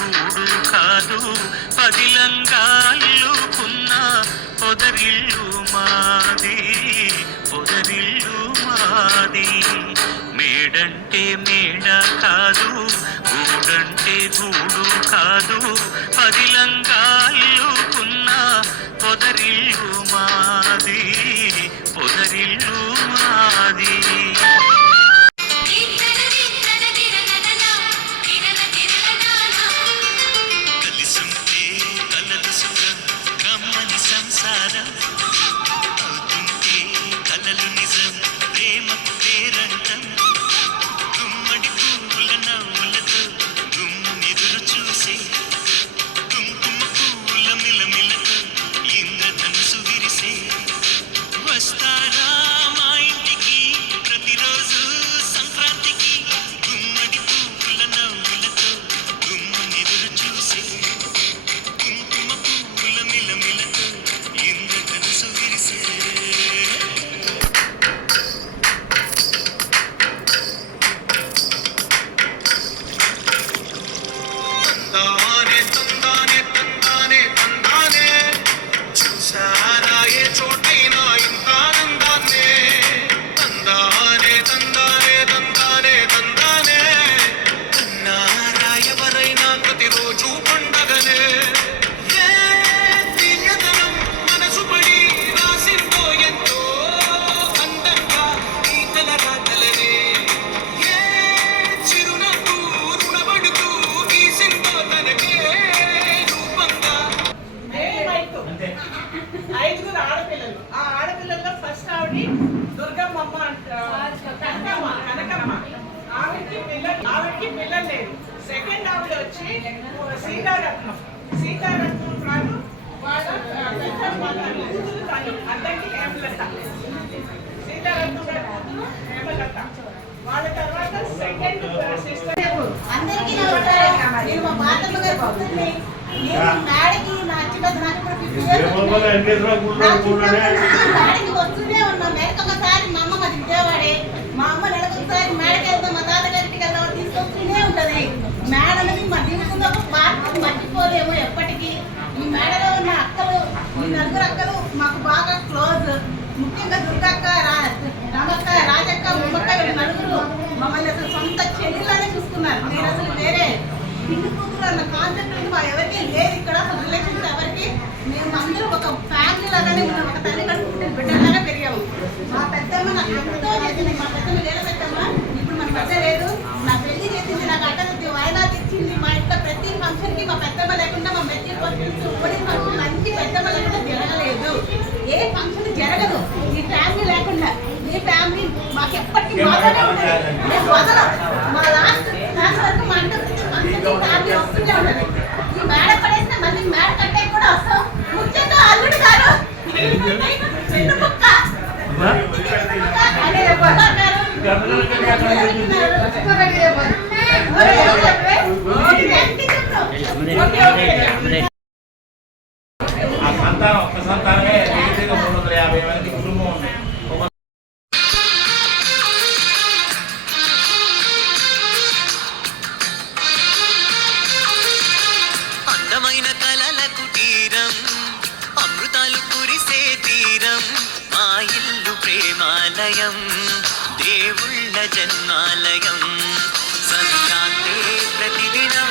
గూడు కాదు పదిలంగా అల్లుకున్న పొదరిల్లు మాది పొదరిల్లు మాది. మేడంటే మేడ కాదు గూడంటే గూడు కాదు పదిలంగా అల్లుకున్న పొదరిల్లు మాది పొదరిల్లు మాది. అవుతుంటే కలలు నిజం ప్రేమకు పేరంటం గుమ్మడి పువ్వుల నవ్వులతో గుమ్ము ఎదురు చూసే కుంకుమ పువ్వుల మిలమిలతో ఇంద్రధనుసు విరిసే వస్తారా మా ఇంటికి ప్రతిరోజు సంక్రాంతికి గుమ్మడి పువ్వుల నవ్వులతో గుమ్ము ఎదురు చూసే కుంకుమ పువ్వుల మిలమిలతో ఇంద్రధనుసు విరిసే. తందానే తందానే తందానే తందానే చూసారా ఏ చోటైనా ఇంత ఆనందాన్నే. తందానే తందానే తందానే తందానే కన్నారా ఎవరైనా ప్రతిరోజు పండగనే. ఏ దివ్యతనం మనసు పడి రాసిందో ఎంతో అందంగా ఈ కలరాతలనే. ఏ చిరునవ్వు రుణపడుతూ గీసిందో తనకే రూపంగా. ఐదుగురు ఆడపిల్లలు. ఆ ఆడపిల్లల్లో ఫస్ట్ ఆవిడ దుర్గమ్మ కనకమ్మ. ఆవిడకి పిల్లలు లేదు. సెకండ్ ఆవిడ వచ్చి సీతారత్నం. సీతారత్నం కాదు వాళ్ళ పెద్దమ్మ కూతురు కాదు అద్దకి హేమలత. సీతారత్నం గారి కూతురు హేమలత. వాళ్ళ తర్వాత సెకండ్ సిస్టర్ అందరికీ నమస్కారం. నేను మా పాతమ్మ గారి కూతుర్ని. నేను మేడకి నా చిన్నది నాకు ఇప్పుడు 50 మేడకి వస్తూనే ఉన్నాం. మేడకొకసారి మా అమ్మ మాది విజయవాడే. మా అమ్మ నెలకొకసారి మేడకి వెళ్తాం, మా తాతగారికి వెళ్తాం, తీసుకొస్తూనే ఉంటది. మేడ అనేది మా జీవితంలో ఒక పార్ట్ మర్చిపోలేము ఎప్పటికీ. ఈ మేడలో ఉన్న అక్కలు, ఈ నలుగురు అక్కలు మాకు బాగా క్లోజ్. ముఖ్యంగా దుర్గక్క, రామక్క, రాజక్క, ఉమ్మక్క వీళ్ళు నలుగురు మమ్మల్ని అసలు సొంత చెల్లిలానే చూస్తున్నారు. నేను అసలు వేరే పిల్లి కూతురు అన్న కాన్సెప్ట్ మా ఎవరికి లేదు ఇక్కడ. అసలు రిలేషన్స్ ఎవరికి మేము అందరూ ఒక ఫ్యామిలీ లాగానే ఉన్నాం. ఒక తల్లి కడుపుకుంటే బిడ్డలాగా పెరిగాము. మా పెద్దమ్మ నాకు ఎంతో చేసింది. మా పెద్దమ్మ లేని పెద్దమ్మ ఇప్పుడు మన పెద్ద లేదు. నా పెళ్లి చేసింది, నాకు అడ్డది వాయిదా తెచ్చింది. మా ఇంట్లో ప్రతి ఫంక్షన్కి మా పెద్దమ్మ లేకుండా మా మెచ్చి ఫంక్షన్స్ ఓడి ఫంక్షన్ అన్ని పెద్దమ్మ లేకుండా జరగలేదు. ఏ ఫంక్షన్ జరగదు ఈ ఫ్యామిలీ లేకుండా. ఈ ఫ్యామిలీ మాకు ఎప్పటికీ మాత్రమే ఉంటుంది. మేము వదలం. మా లాస్ట్ వరకు మా ఇంట్లో ప్రతి ఫంక్షన్ ఫ్యామిలీ వస్తుంటే ఉండదు. ఈ మేడ పడేసిన మళ్ళీ మేడ కట్టే కూడా వస్తాం. ముఖ్యంగా అల్లుడు గారు చిన్న ముక్క ఒక్క సంతానమే 350 మంది కుటుంబం ఉన్నాయి. అందమైన కలల కుటీరం అమృతాలు కురిసే తీరం మా ఇల్లు ప్రేమాలయం దేవుళ్ళ జన్మాలయం. సంక్రాంతి ప్రతిదినం